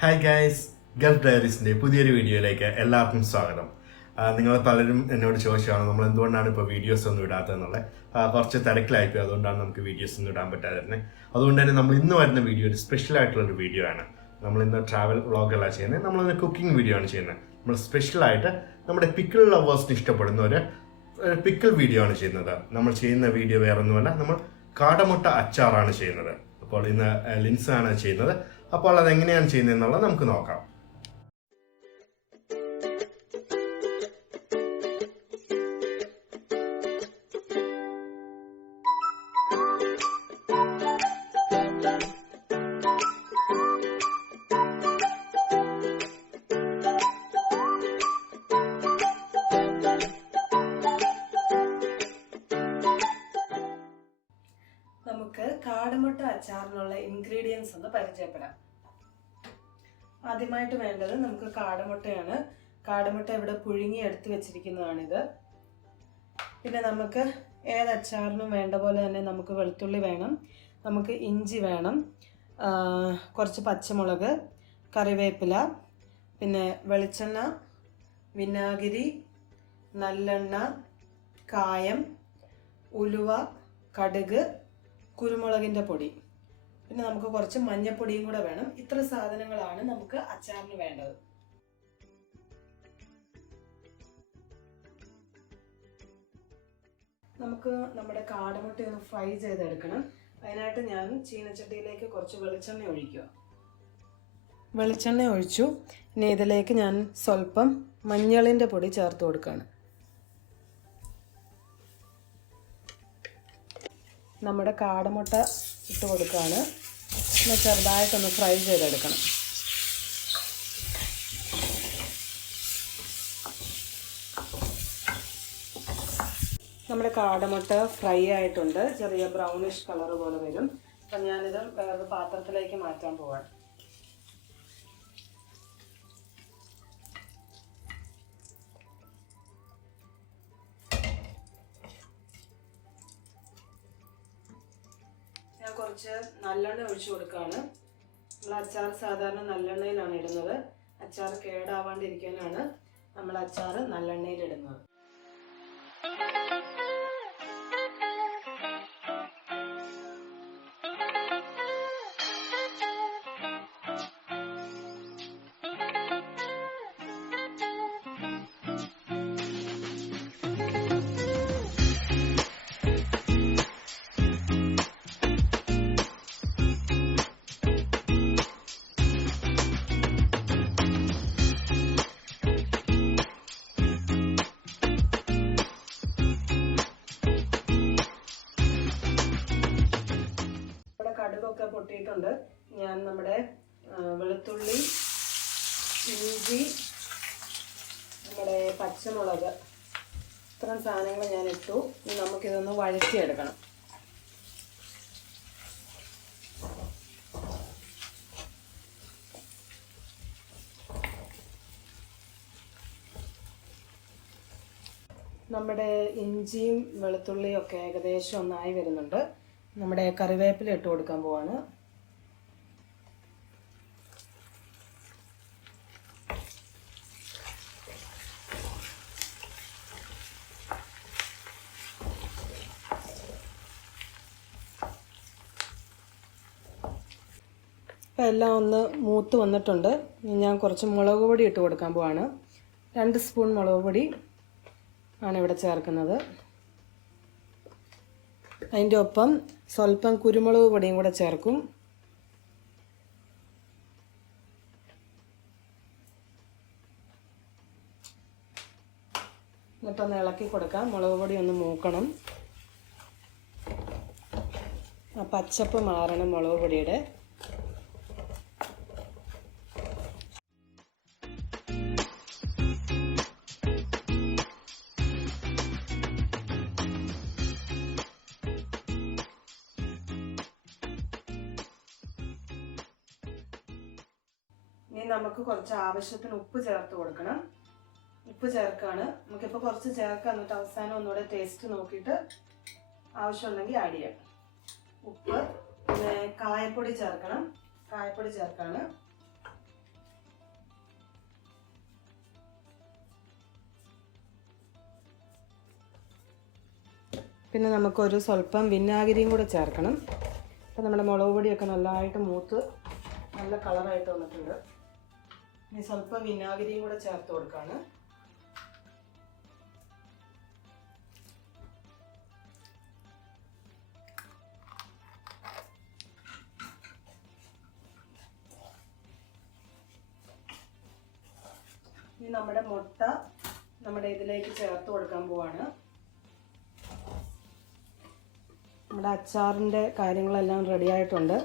Hi guys, Gulf ഡയറീസിൻ്റെ പുതിയൊരു വീഡിയോയിലേക്ക് എല്ലാവർക്കും സ്വാഗതം. നിങ്ങൾ പലരും എന്നോട് ചോദിച്ചാണ് നമ്മൾ എന്തുകൊണ്ടാണ് ഇപ്പോൾ വീഡിയോസ് ഒന്നും ഇടാത്തതെന്നുള്ളത്. കുറച്ച് തിരക്കിലായിപ്പോയി, അതുകൊണ്ടാണ് നമുക്ക് വീഡിയോസ് ഒന്നും ഇടാൻ പറ്റാതിരുന്നത്. അതുകൊണ്ട് തന്നെ നമ്മൾ ഇന്ന് വരുന്ന വീഡിയോ ഒരു സ്പെഷ്യൽ ആയിട്ടുള്ളൊരു വീഡിയോ ആണ്. നമ്മളിന്ന് ട്രാവൽ വ്ളോഗല്ല ചെയ്യുന്നത്, നമ്മളിന്ന് കുക്കിംഗ് വീഡിയോ ആണ് ചെയ്യുന്നത്. നമ്മൾ സ്പെഷ്യലായിട്ട് നമ്മുടെ പിക്കിൾ ലവേഴ്സിന് ഇഷ്ടപ്പെടുന്ന ഒരു പിക്കിൾ വീഡിയോ ആണ് ചെയ്യുന്നത്. നമ്മൾ ചെയ്യുന്ന വീഡിയോ വേറെ ഒന്നുമല്ല, നമ്മൾ കാടമുട്ട അച്ചാറാണ് ചെയ്യുന്നത്. അപ്പോൾ ഇന്ന് ലിൻസാണ് ചെയ്യുന്നത്. അപ്പോൾ അതെങ്ങനെയാണ് ചെയ്യുന്നതെന്നുള്ളത് നമുക്ക് നോക്കാം. നമുക്ക് കാടമുട്ട അച്ചാറിനുള്ള ഇൻഗ്രീഡിയൻസ് ഒന്ന് പരിചയപ്പെടാം. ആദ്യമായിട്ട് വേണ്ടത് നമുക്ക് കാടമുട്ടയാണ്. കാടമുട്ട ഇവിടെ പുഴുങ്ങി എടുത്തു വെച്ചിരിക്കുന്നതാണിത്. പിന്നെ നമുക്ക് ഏത് അച്ചാറിനും വേണ്ട പോലെ തന്നെ നമുക്ക് വെളുത്തുള്ളി വേണം, നമുക്ക് ഇഞ്ചി വേണം, കുറച്ച് പച്ചമുളക്, കറിവേപ്പില, പിന്നെ വെളിച്ചെണ്ണ, വിനാഗിരി, നല്ലെണ്ണ, കായം, ഉലുവ, കടുക്, കുരുമുളകിൻ്റെ പൊടി, പിന്നെ നമുക്ക് കുറച്ച് മഞ്ഞപ്പൊടിയും കൂടെ വേണം. ഇത്ര സാധനങ്ങളാണ് നമുക്ക് അച്ചാറിന് വേണ്ടത്. നമുക്ക് നമ്മുടെ കാടമുട്ട ഒന്ന് ഫ്രൈ ചെയ്തെടുക്കണം. അതിനായിട്ട് ഞാൻ ചീനച്ചട്ടിയിലേക്ക് കുറച്ച് വെളിച്ചെണ്ണ ഒഴിക്കുക. വെളിച്ചെണ്ണ ഒഴിച്ചു. ഇനി ഇതിലേക്ക് ഞാൻ സ്വല്പം മഞ്ഞളിൻ്റെ പൊടി ചേർത്ത് കൊടുക്കുകയാണ്. നമ്മുടെ കാടമുട്ട ഇട്ട് കൊടുക്കുകയാണ്. പിന്നെ ചെറുതായിട്ടൊന്ന് ഫ്രൈ ചെയ്തെടുക്കണം. നമ്മുടെ കാടമുട്ട ഫ്രൈ ആയിട്ടുണ്ട്. ചെറിയ ബ്രൗണിഷ് കളർ പോലെ വരും. അപ്പം ഞാനിത് വേറൊരു പാത്രത്തിലേക്ക് മാറ്റാൻ പോവാണ്. കുറച്ച് നല്ലെണ്ണ ഒഴിച്ചു കൊടുക്കുകയാണ്. നമ്മൾ അച്ചാർ സാധാരണ നല്ലെണ്ണയിലാണ് ഇടുന്നത്. അച്ചാർ കേടാവാണ്ടിരിക്കാനാണ് നമ്മൾ അച്ചാർ നല്ലെണ്ണയിൽ ഇടുന്നത്. കടുകൊക്കെ പൊട്ടിയിട്ടുണ്ട്. ഞാൻ നമ്മുടെ വെളുത്തുള്ളി, ഇഞ്ചി, നമ്മുടെ പച്ചമുളക്, ഇത്രയും സാധനങ്ങൾ ഞാൻ ഇട്ടു. ഇനി നമുക്കിതൊന്ന് വഴറ്റിയെടുക്കണം. നമ്മുടെ ഇഞ്ചിയും വെളുത്തുള്ളിയും ഒക്കെ ഏകദേശം ഒന്നായി വരുന്നുണ്ട്. നമ്മുടെ കറിവേപ്പില ഇട്ട് കൊടുക്കാൻ പോവാണ്. ഇപ്പം എല്ലാം ഒന്ന് മൂത്ത് വന്നിട്ടുണ്ട്. ഞാൻ കുറച്ച് മുളക് പൊടി ഇട്ട് കൊടുക്കാൻ പോവാണ്. 2 സ്പൂൺ മുളക് പൊടി ആണ് ഇവിടെ ചേർക്കുന്നത്. അതിൻ്റെ ഒപ്പം സ്വല്പം കുരുമുളക് പൊടിയും കൂടെ ചേർക്കും. എന്നിട്ടൊന്ന് ഇളക്കി കൊടുക്കാം. മുളക് പൊടി ഒന്ന് മൂക്കണം. ആ പച്ചപ്പ് മാറണം മുളക് പൊടിയുടെ. ഇനി നമുക്ക് കുറച്ച് ആവശ്യത്തിന് ഉപ്പ് ചേർത്ത് കൊടുക്കണം. ഉപ്പ് ചേർക്കാണ്. നമുക്കിപ്പോൾ കുറച്ച് ചേർക്കാം, എന്നിട്ട് അവസാനം ഒന്നുകൂടെ ടേസ്റ്റ് നോക്കിയിട്ട് ആവശ്യമുണ്ടെങ്കിൽ ആഡ് ചെയ്യാം. ഉപ്പ്, പിന്നെ കായപ്പൊടി ചേർക്കണം. കായപ്പൊടി ചേർക്കാണ്. പിന്നെ നമുക്കൊരു സ്വല്പം വിനാഗിരിയും കൂടെ ചേർക്കണം. അപ്പോൾ നമ്മുടെ മുളക് പൊടിയൊക്കെ നല്ലതായിട്ട് മൂത്ത് നല്ല കളറായിട്ട് വന്നിട്ടുണ്ട്. ഇനി സ്വല്പം വിനാഗിരിയും കൂടെ ചേർത്ത് കൊടുക്കുകയാണ്. ഇനി നമ്മുടെ മുട്ട നമ്മുടെ ഇതിലേക്ക് ചേർത്ത് കൊടുക്കാൻ പോവാണ്. നമ്മുടെ അച്ചാറിൻ്റെ കാര്യങ്ങളെല്ലാം റെഡി ആയിട്ടുണ്ട്.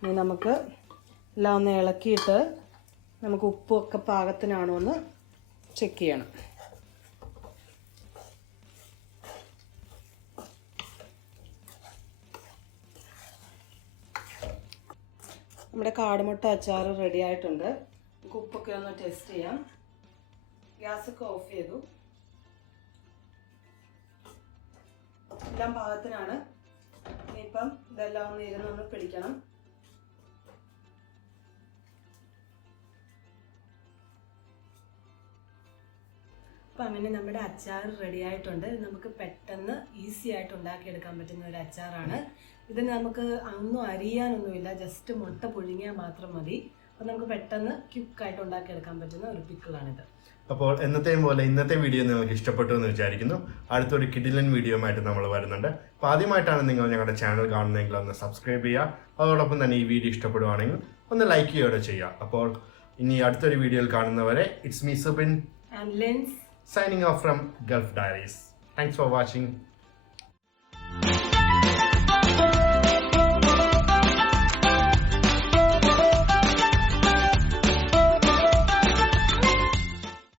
ഇനി നമുക്ക് എല്ലാം ഒന്ന് ഇളക്കിയിട്ട് നമുക്ക് ഉപ്പൊക്കെ പാകത്തിനാണോ എന്ന് ചെക്ക് ചെയ്യണം. നമ്മുടെ കാടമുട്ട അച്ചാർ റെഡി ആയിട്ടുണ്ട്. നമുക്ക് ഉപ്പൊക്കെ ഒന്ന് ടേസ്റ്റ് ചെയ്യാം. ഗ്യാസൊക്കെ ഓഫ് ചെയ്തു. എല്ലാം പാകത്തിനാണ്. ഇനിയിപ്പം ഇതെല്ലാം ഒന്ന് ഇരുന്നൊന്ന് പിടിക്കണം. അപ്പം അങ്ങനെ നമ്മുടെ അച്ചാർ റെഡി ആയിട്ടുണ്ട്. നമുക്ക് പെട്ടെന്ന് ഈസി ആയിട്ട് ഉണ്ടാക്കിയെടുക്കാൻ പറ്റുന്ന ഒരു അച്ചാറാണ്. ഇതിന് നമുക്ക് ഒന്നും അരിയാനൊന്നുമില്ല, ജസ്റ്റ് മുട്ട പുഴുങ്ങിയാൽ മാത്രം മതി. അപ്പം നമുക്ക് പെട്ടെന്ന് ക്വിക്കായിട്ട് ഉണ്ടാക്കിയെടുക്കാൻ പറ്റുന്ന ഒരു പിക്കിളാണിത്. അപ്പോൾ എന്നത്തെയും പോലെ ഇന്നത്തെ വീഡിയോ നിങ്ങൾക്ക് ഇഷ്ടപ്പെട്ടു എന്ന് വിചാരിക്കുന്നു. അടുത്തൊരു കിടിലൻ വീഡിയോ ആയിട്ട് നമ്മൾ വരുന്നുണ്ട്. അപ്പോൾ ആദ്യമായിട്ടാണ് നിങ്ങൾ ഞങ്ങളുടെ ചാനൽ കാണുന്നതെങ്കിൽ ഒന്ന് സബ്സ്ക്രൈബ് ചെയ്യുക. അതോടൊപ്പം തന്നെ ഈ വീഡിയോ ഇഷ്ടപ്പെടുവാണെങ്കിൽ ഒന്ന് ലൈക്ക് ചെയ്യുകയോ ചെയ്യുക. അപ്പോൾ ഇനി അടുത്തൊരു വീഡിയോയിൽ കാണുന്നവരെ it's me Subin and lens signing off from Gulf Diaries. Thanks for watching.